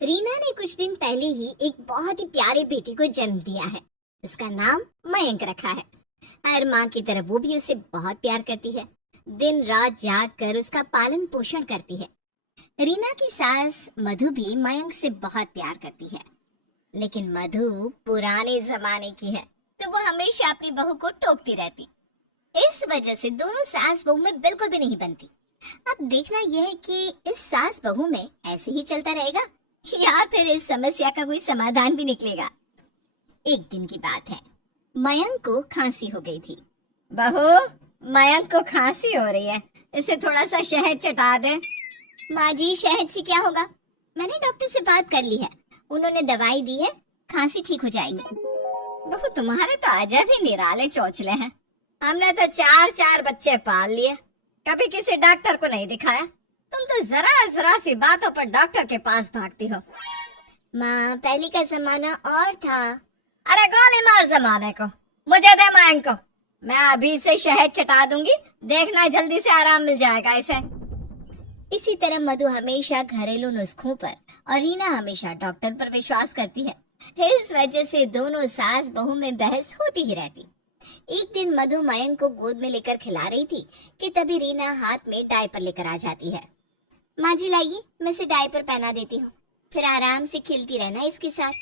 रीना ने कुछ दिन पहले ही एक बहुत ही प्यारे बेटे को जन्म दिया है। उसका नाम मयंक रखा है। हर माँ की तरह वो भी उसे बहुत प्यार करती है। दिन रात जाग कर उसका पालन पोषण करती है। रीना की सास मधु भी मयंक से बहुत प्यार करती है, लेकिन मधु पुराने जमाने की है, तो वो हमेशा अपनी बहू को टोकती रहती। इस वजह से दोनों सास बहू में बिल्कुल भी नहीं बनती। अब देखना यह है कि इस सास बहू में ऐसे ही चलता रहेगा या फिर इस समस्या का कोई समाधान भी निकलेगा। एक दिन की बात है, मयंक को खांसी हो गई थी। बहू, मयंक को खांसी हो रही है, इसे थोड़ा सा शहद चटा दे। माँ जी, शहद से क्या होगा? मैंने डॉक्टर से बात कर ली है, उन्होंने दवाई दी है, खांसी ठीक हो जाएगी। बहू, तुम्हारे तो अजब ही निराले चौचले हैं। हमने तो चार बच्चे पाल लिए, कभी किसी डॉक्टर को नहीं दिखाया। तुम तो जरा जरा सी बातों पर डॉक्टर के पास भागती हो। माँ, पहले का जमाना और था। अरे गोली मार जमाने को, मुझे दे मयंक को, मैं अभी से शहद चटा दूंगी, देखना जल्दी से आराम मिल जाएगा इसे। इसी तरह मधु हमेशा घरेलू नुस्खों पर और रीना हमेशा डॉक्टर पर विश्वास करती है। इस वजह से दोनों सास बहू में बहस होती ही रहती। एक दिन मधु मयंक को गोद में लेकर खिला रही थी कि तभी रीना हाथ में डायपर लेकर आ जाती है। माँ जी, लाइए, मैं इसे डायपर पहना देती हूँ, फिर आराम से खेलती रहना इसके साथ।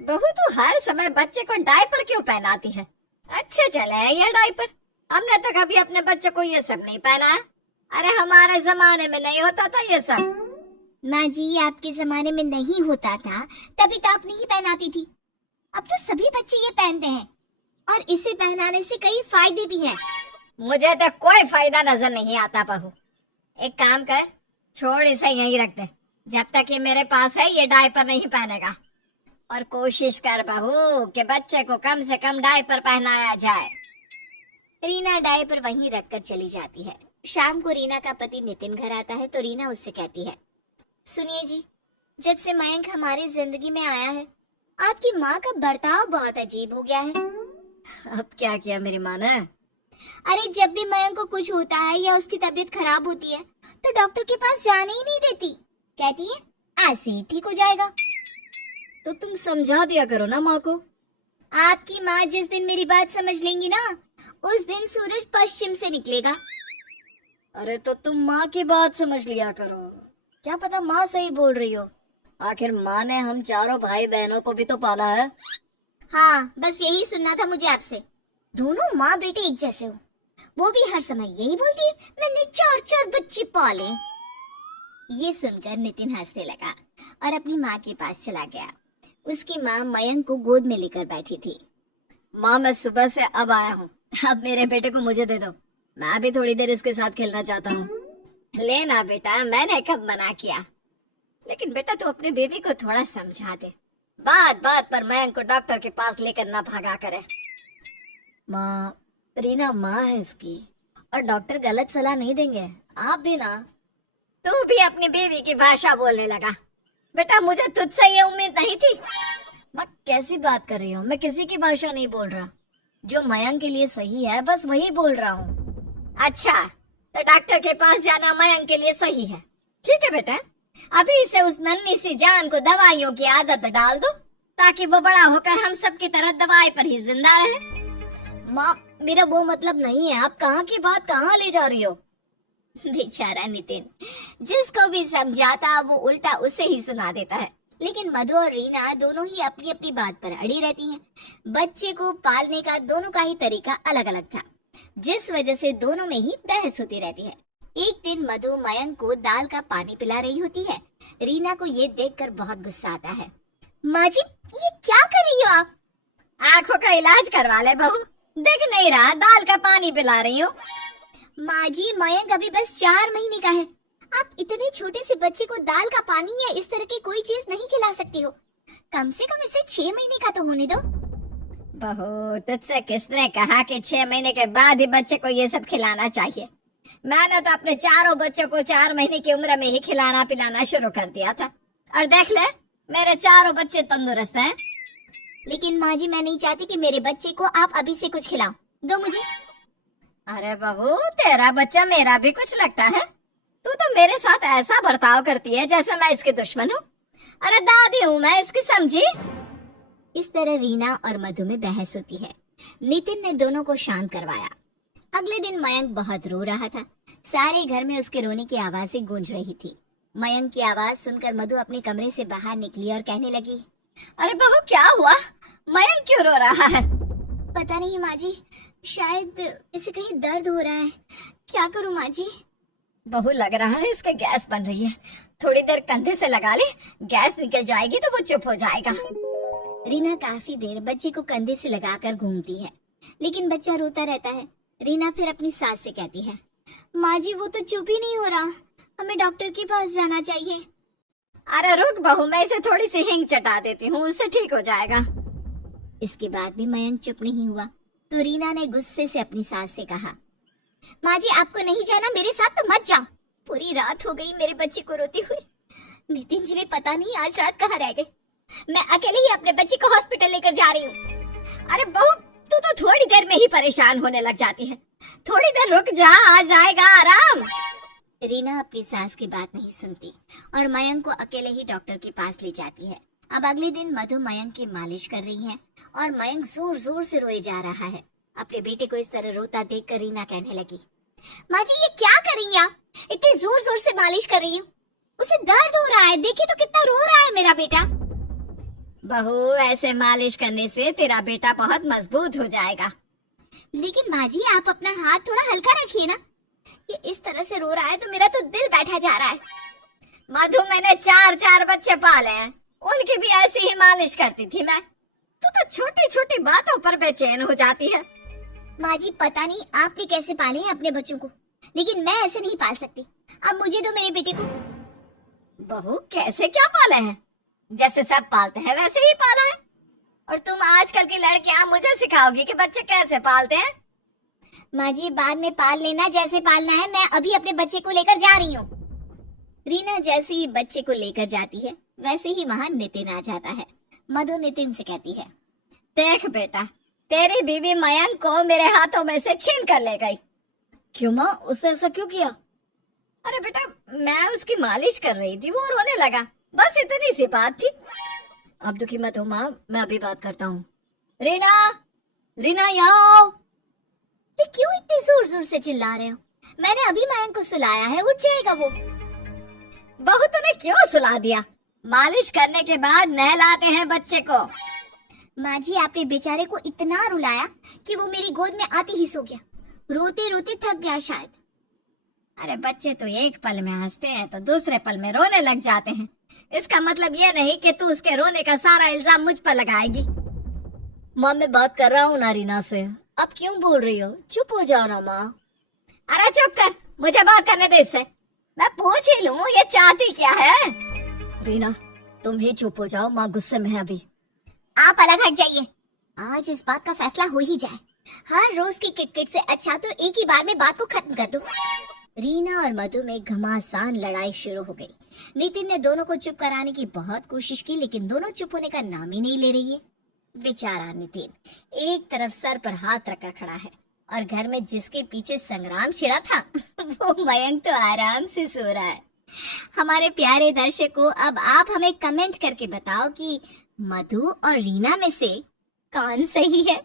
बहू, तू हर समय बच्चे को डायपर क्यों पहनाती है? अच्छे चले हैं ये डायपर, हमने तो कभी अपने बच्चे को ये सब नहीं पहनाया। अरे हमारे जमाने में नहीं होता था ये सब। माँ जी, आपके जमाने में नहीं होता था तभी तो आप नहीं पहनाती थी। अब तो सभी बच्चे ये पहनते हैं और इसे पहनाने से कई फायदे भी हैं। मुझे तो कोई फायदा नजर नहीं आता बहू। एक काम कर, छोड़ इसे यहीं रख दे, जब तक ये मेरे पास है ये डायपर नहीं पहनेगा। और कोशिश कर बहू कि बच्चे को कम से कम डायपर पहनाया जाए। रीना डायपर वहीं रखकर चली जाती है। शाम को रीना का पति नितिन घर आता है तो रीना उससे कहती है, सुनिए जी, जब से मयंक हमारी जिंदगी में आया है, आपकी माँ का बर्ताव बहुत अजीब हो गया है। अब क्या किया मेरी माँ ने? अरे, जब भी मयंक को कुछ होता है या उसकी तबीयत खराब होती है तो डॉक्टर के पास जाने ही नहीं देती। कहती है ऐसे ही ठीक हो जाएगा। तो तुम समझा दिया करो ना माँ को। आपकी माँ जिस दिन मेरी बात समझ लेंगी ना, उस दिन सूरज पश्चिम से निकलेगा। अरे तो तुम माँ की बात समझ लिया करो, क्या पता माँ सही बोल रही हो। आखिर माँ ने हम चारों भाई बहनों को भी तो पाला है। हाँ, बस यही सुनना था मुझे आपसे। दोनों माँ बेटे एक जैसे हो। वो भी हर समय यही बोलती है मैंने 4 बच्चे पाले। ये सुनकर नितिन हंसने लगा और अपनी माँ के पास चला गया। उसकी माँ मयंक को गोद में लेकर बैठी थी। माँ, मैं सुबह से अब आया हूँ, अब मेरे बेटे को मुझे दे दो, मैं भी थोड़ी देर इसके साथ खेलना चाहता हूँ। लेना बेटा, मैंने कब मना किया। लेकिन बेटा तू अपनी बेबी को थोड़ा समझा दे, बात बात पर मयंक को डॉक्टर के पास लेकर ना भागा करे। माँ, रीना माँ है इसकी और डॉक्टर गलत सलाह नहीं देंगे। आप भी ना। तू भी अपनी बेबी की भाषा बोलने लगा। बेटा, मुझे तुझसे ये उम्मीद नहीं थी। मैं कैसी बात कर रही हूँ? मैं किसी की भाषा नहीं बोल रहा, जो मयंक के लिए सही है बस वही बोल रहा हूँ। अच्छा, तो डॉक्टर के पास जाना मयंक के लिए सही है। ठीक है बेटा, अभी से उस नन्ही सी जान को दवाइयों की आदत डाल दो ताकि वो बड़ा होकर हम सब की तरह दवाई पर ही जिंदा रहे। माँ, मेरा वो मतलब नहीं है, आप कहाँ की बात कहाँ ले जा रही हो? बेचारा नितिन, जिसको भी समझाता वो उल्टा उसे ही सुना देता है। लेकिन मधु और रीना दोनों ही अपनी अपनी बात पर अड़ी रहती हैं। बच्चे को पालने का दोनों का ही तरीका अलग अलग था, जिस वजह से दोनों में ही बहस होती रहती है। एक दिन मधु मयंक को दाल का पानी पिला रही होती है। रीना को ये देखकर बहुत गुस्सा आता है। माँ जी, ये क्या कर रही हो आप? आंखों का इलाज करवा ले बहू, देख नहीं रहा दाल का पानी पिला रही हूँ। माँ जी, मयंक अभी बस 4 महीने का है, आप इतने छोटे से बच्चे को दाल का पानी या इस तरह की कोई चीज नहीं खिला सकती हो। कम से कम इसे 6 महीने का तो होने दो। बहू, तुझसे किसने कहा कि 6 महीने के बाद ही बच्चे को ये सब खिलाना चाहिए? मैंने तो अपने चारों बच्चों को 4 महीने की उम्र में ही खिलाना पिलाना शुरू कर दिया था, और देख ले मेरे चारों बच्चे तंदुरुस्त हैं। लेकिन माँ जी, मैं नहीं चाहती कि मेरे बच्चे को आप अभी से कुछ खिलाओ, दो मुझे। अरे बहू, तेरा बच्चा मेरा भी कुछ लगता है? तू तो मेरे साथ ऐसा बर्ताव करती है जैसे मैं इसके दुश्मन हूँ। अरे दादी हूँ मैं इसकी, समझी? इस तरह रीना और मधु में बहस होती है। नितिन ने दोनों को शांत करवाया। अगले दिन मयंक बहुत रो रहा था। सारे घर में उसके रोने की आवाजें गूंज रही थी। मयंक की आवाज सुनकर मधु अपने कमरे से बाहर निकली और कहने लगी, अरे बहू क्या हुआ? मयंक क्यों रो रहा है? पता नहीं माँ जी, शायद इसे कहीं दर्द हो रहा है। क्या करूं माँ जी? बहू लग रहा है इसके गैस बन रही है, थोड़ी देर कंधे से लगा ले, गैस निकल जाएगी तो वो चुप हो जाएगा। रीना काफी देर बच्चे को कंधे से लगाकर घूमती है, लेकिन बच्चा रोता रहता है। रीना फिर अपनी सास से कहती है, माँ जी वो तो चुप ही नहीं हो रहा, हमें डॉक्टर के पास जाना चाहिए। अरे रुक बहू, मैं इसे थोड़ी सी हिंग चटा देती हूँ, उससे ठीक हो जाएगा। इसके बाद भी मयंक चुप नहीं हुआ, तो रीना ने गुस्से से अपनी सास से कहा, माँ जी आपको नहीं जाना मेरे साथ तो मत जाओ। पूरी रात हो गई मेरे बच्चे को रोती हुई। नितिन जी भी पता नहीं आज रात कहाँ रह गए। मैं अकेले ही अपने बच्चे को हॉस्पिटल लेकर जा रही हूँ। अरे बहू तू तो थोड़ी देर में ही परेशान होने लग जाती है, थोड़ी देर रुक जा, आ जाएगा आराम। रीना अपनी सास की बात नहीं सुनती और मयंक को अकेले ही डॉक्टर के पास ले जाती है। अब अगले दिन मधु मयंक की मालिश कर रही है और मयंक जोर जोर से रोए जा रहा है। अपने बेटे को इस तरह रोता देखकर रीना कहने लगी, माँ जी ये क्या कर रही हैं आप? इतनी जोर जोर से मालिश कर रही हूँ, उसे दर्द हो रहा है, देखिए तो कितना रो रहा है मेरा बेटा। बहू ऐसे मालिश करने से तेरा बेटा बहुत मजबूत हो जाएगा। लेकिन माँ जी आप अपना हाथ थोड़ा हल्का रखिए ना, ये इस तरह से रो रहा है तो मेरा तो दिल बैठा जा रहा है। मधु मैंने 4 बच्चे पाले हैं, उनकी भी ऐसी ही मालिश करती थी मैं। तू तो छोटी छोटी बातों पर बेचैन हो जाती है। माँ जी पता नहीं आपने कैसे पाले हैं अपने बच्चों को, लेकिन मैं ऐसे नहीं पाल सकती। अब मुझे दो मेरे बेटे को। बहू कैसे क्या पाले हैं? जैसे सब पालते हैं वैसे ही पाला है। और तुम आजकल की लड़कियां मुझे सिखाओगी कि बच्चे कैसे पालते हैं? माँ जी बाद में पाल लेना जैसे पालना है, मैं अभी अपने बच्चे को लेकर जा रही हूँ। रीना जैसे ही बच्चे को लेकर जाती है वैसे ही वहाँ नितिन आ जाता है। मधु नितिन से कहती है, देख बेटा तेरी बीवी मयंक को मेरे हाथों में से छीन कर ले गई। क्यों माँ, उसने ऐसा क्यों किया? अरे बेटा मैं उसकी मालिश कर रही थी, वो रोने लगा, बस इतनी सी बात थी। अब दुखी मत हो माँ, मैं अभी बात करता हूँ। रीना, रीना यहाँ आओ। क्यों इतनी जोर जोर से चिल्ला रहे हो? मैंने अभी मयंक को सुलाया है, उठ जाएगा वो। बहू तूने क्यों सुला दिया? मालिश करने के बाद नहलाते हैं बच्चे को। माँ जी आपने बेचारे को इतना रुलाया कि वो मेरी गोद में आते ही सो गया, रोते रोते थक गया शायद। अरे बच्चे तो एक पल में हंसते हैं तो दूसरे पल में रोने लग जाते हैं, इसका मतलब ये नहीं कि तू उसके रोने का सारा इल्जाम मुझ पर लगाएगी। माँ मैं बात कर रहा हूँ ना रीना से, अब क्यों बोल रही हो? चुप हो जाओ ना माँ। अरे चुप कर, मुझे बात करने दे इससे, मैं पूछ ही लूं ये चाहती क्या है। रीना तुम ही चुप हो जाओ, माँ गुस्से में है अभी। आप अलग हट जाइए, आज इस बात का फैसला हो ही जाए। हर रोज की किटकिट से अच्छा तो एक ही बार में बात को खत्म कर दो। रीना और मधु में घमासान लड़ाई शुरू हो गई। नितिन ने दोनों को चुप कराने की बहुत कोशिश की, लेकिन दोनों चुप होने का नाम ही नहीं ले रही है। बेचारा नितिन एक तरफ सर पर हाथ रखकर खड़ा है और घर में जिसके पीछे संग्राम छिड़ा था वो मयंक तो आराम से सो रहा है। हमारे प्यारे दर्शकों, अब आप हमें कमेंट करके बताओ कि मधु और रीना में से कौन सही है।